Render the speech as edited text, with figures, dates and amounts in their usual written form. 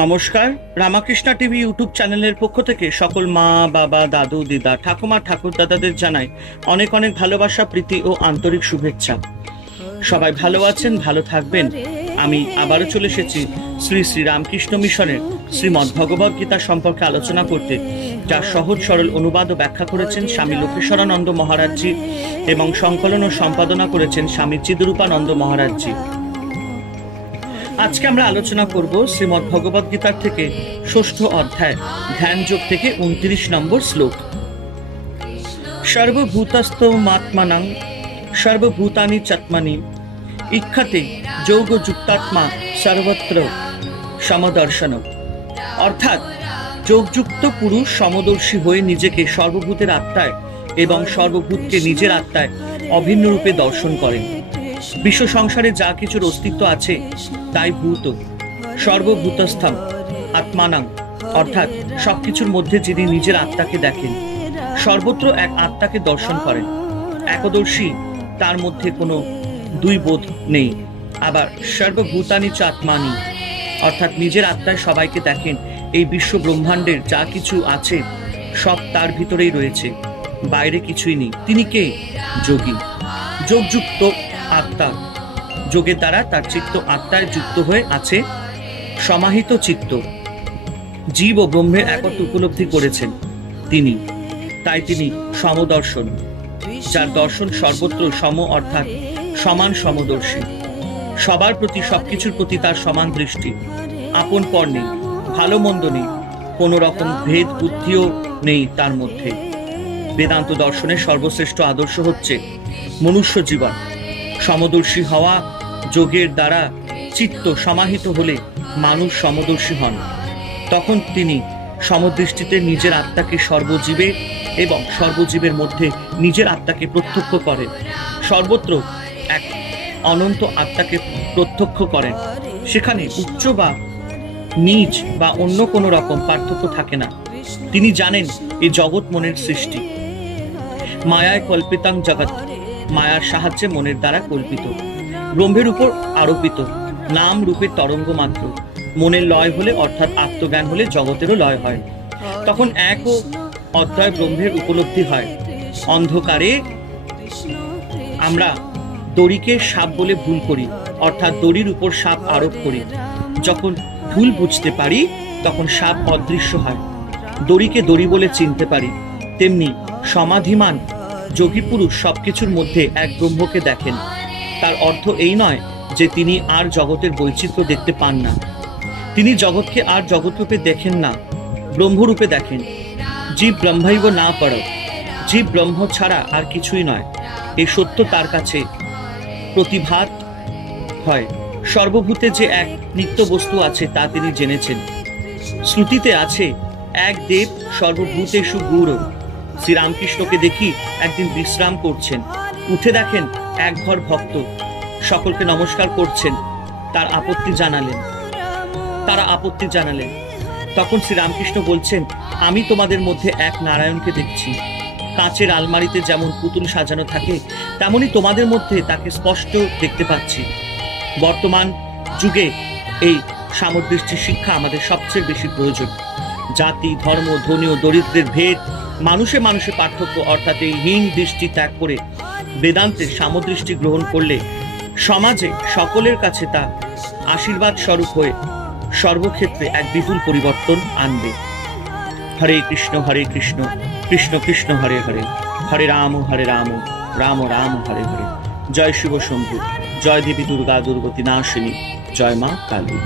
নমস্কার, Ramakrishna TV YouTube চ্যানেলের পক্ষ থেকে সকল মা, বাবা, দাদু, দিদা, ঠাকুমা, ঠাকুর দাদাদের জানাই অনেক অনেক ভালোবাসা, প্রীতি ও আন্তরিক শুভেচ্ছা। সবাই ভালো আছেন, ভালো থাকবেন। আমি আবারও চলে এসেছি শ্রী শ্রী রামকৃষ্ণ মিশনের শ্রীমদ্ ভগবদ গীতা সম্পর্কে আলোচনা করতে, যার সহজ সরল অনুবাদ ও ব্যাখ্যা করেছেন স্বামী লোকেশ্বরানন্দ মহারাজজি এবং সংকলন ও সম্পাদনা করেছেন স্বামী চিদরূপানন্দ মহারাজজি। আজকে আমরা আলোচনা করব শ্রীমদ্ ভগবদ গীতার থেকে ষষ্ঠ অধ্যায় ধ্যান যোগ থেকে 29 নম্বর শ্লোক। সর্বভূতস্থমাত্মানাং সর্বভূতানি চাত্মানি ইক্ষতে যোগ যুক্তাত্মা সর্বত্র সমদর্শন। অর্থাৎ যোগযুক্ত পুরুষ সমদর্শী হয়ে নিজেকে সর্বভূতের আত্মায় এবং সর্বভূতকে নিজের আত্মায় অভিন্ন রূপে দর্শন করেন। বিশ্ব সংসারে যা কিছুর অস্তিত্ব আছে তাই ভূত। সর্বভূতস্থম আত্মানাং, অর্থাৎ সবকিছুর মধ্যে যিনি নিজের আত্মাকে দেখেন, সর্বত্র এক আত্মাকে দর্শন করেন। একদর্শী, তার মধ্যে কোনো দুই বোধ নেই। আবার সর্বভূতানি চ আত্মানি, অর্থাৎ নিজের আত্মায় সবাইকে দেখেন। এই বিশ্ব ব্রহ্মাণ্ডের যা কিছু আছে সব তার ভিতরেই রয়েছে, বাইরে কিছুই নেই। তিনি কে? যোগী, যোগযুক্ত আত্মা। যোগের দ্বারা তার চিত্ত আত্মায় যুক্ত হয়ে আছে, সমাহিত চিত্ত। জীব ও ব্রহ্মের একত্র উপলব্ধি করেছেন তিনি, তাই তিনি সমদর্শন। যার দর্শন সর্বত্র সম, অর্থাৎ সমান সমদর্শী। সবার প্রতি, সবকিছুর প্রতি তার সমান দৃষ্টি। আপন পর নেই, ভালো মন্দ নেই, কোন রকম ভেদ বুদ্ধিও নেই তার মধ্যে। বেদান্ত দর্শনের সর্বশ্রেষ্ঠ আদর্শ হচ্ছে মনুষ্য জীবন। সমদর্শী হওয়া যোগের দ্বারা চিত্ত সমাহিত হলে মানুষ সমদর্শী হন। তখন তিনি সমদৃষ্টিতে নিজের আত্মাকে সর্বজীবে এবং সর্বজীবের মধ্যে নিজের আত্মাকে প্রত্যক্ষ করেন। সর্বত্র এক অনন্ত আত্মাকে প্রত্যক্ষ করেন। সেখানে উচ্চ বা নীচ বা অন্য কোনো রকম পার্থক্য থাকে না। তিনি জানেন এই জগৎ মনের সৃষ্টি। মায়ায় কল্পিতাং জগৎ, মায়ার সাহায্যে মনের দ্বারা কল্পিত, ব্রহ্মের উপর আরোপিত, নাম রূপের তরঙ্গ মাত্র। মনের লয় হলে, অর্থাৎ আত্মজ্ঞান হলে জগতেরও লয় হয়। তখন এক ও অদ্বয় ব্রহ্মের উপলব্ধি হয়। অন্ধকারে আমরা দড়িকে সাপ বলে ভুল করি, অর্থাৎ দড়ির উপর সাপ আরোপ করি। যখন ভুল বুঝতে পারি তখন সাপ অদৃশ্য হয়, দড়িকে দড়ি বলে চিনতে পারি। তেমনি সমাধিমান যোগী পুরুষ সবকিছুর মধ্যে এক ব্রহ্মকে দেখেন। তার অর্থ এই নয় যে তিনি আর জগতের বৈচিত্র্য দেখতে পান না। তিনি জগৎকে আর জগৎরূপে দেখেন না, ব্রহ্মরূপে দেখেন। জীব ব্রহ্মৈব না পর, জীব ব্রহ্ম ছাড়া আর কিছুই নয়। এই সত্য তার কাছে প্রতিভাত হয়। সর্বভূতে যে এক নিত্য বস্তু আছে তা তিনি জেনেছেন। শ্রুতিতে আছে এক দেব সর্বভূতেষু গৌর। শ্রীরামকৃষ্ণকে দেখি একদিন বিশ্রাম করছেন, উঠে দেখেন এক ঘর ভক্ত সকলকে নমস্কার করছেন। তারা আপত্তি জানালেন। তখন শ্রীরামকৃষ্ণ বলছেন, আমি তোমাদের মধ্যে এক নারায়ণকে দেখছি। কাঁচের আলমারিতে যেমন পুতুল সাজানো থাকে, তেমনি তোমাদের মধ্যে তাকে স্পষ্ট দেখতে পাচ্ছি। বর্তমান যুগে এই সামদৃষ্টি শিক্ষা আমাদের সবচেয়ে বেশি প্রয়োজন। জাতি, ধর্ম, ধনী ও দরিদ্রের ভেদ, মানুষে মানুষে পার্থক্য, অর্থাৎ এই হীন দৃষ্টি ত্যাগ করে বেদান্তের সামদৃষ্টি গ্রহণ করলে সমাজে সকলের কাছে তা আশীর্বাদ স্বরূপ হয়ে সর্বক্ষেত্রে এক বিপুল পরিবর্তন আনবে। হরে কৃষ্ণ কৃষ্ণ কৃষ্ণ হরে হরে, হরে রাম রাম রাম হরে হরে। জয় শিব শম্ভু, জয় দেবী দুর্গা দুর্গতি নাশিনী, জয় মা কালী।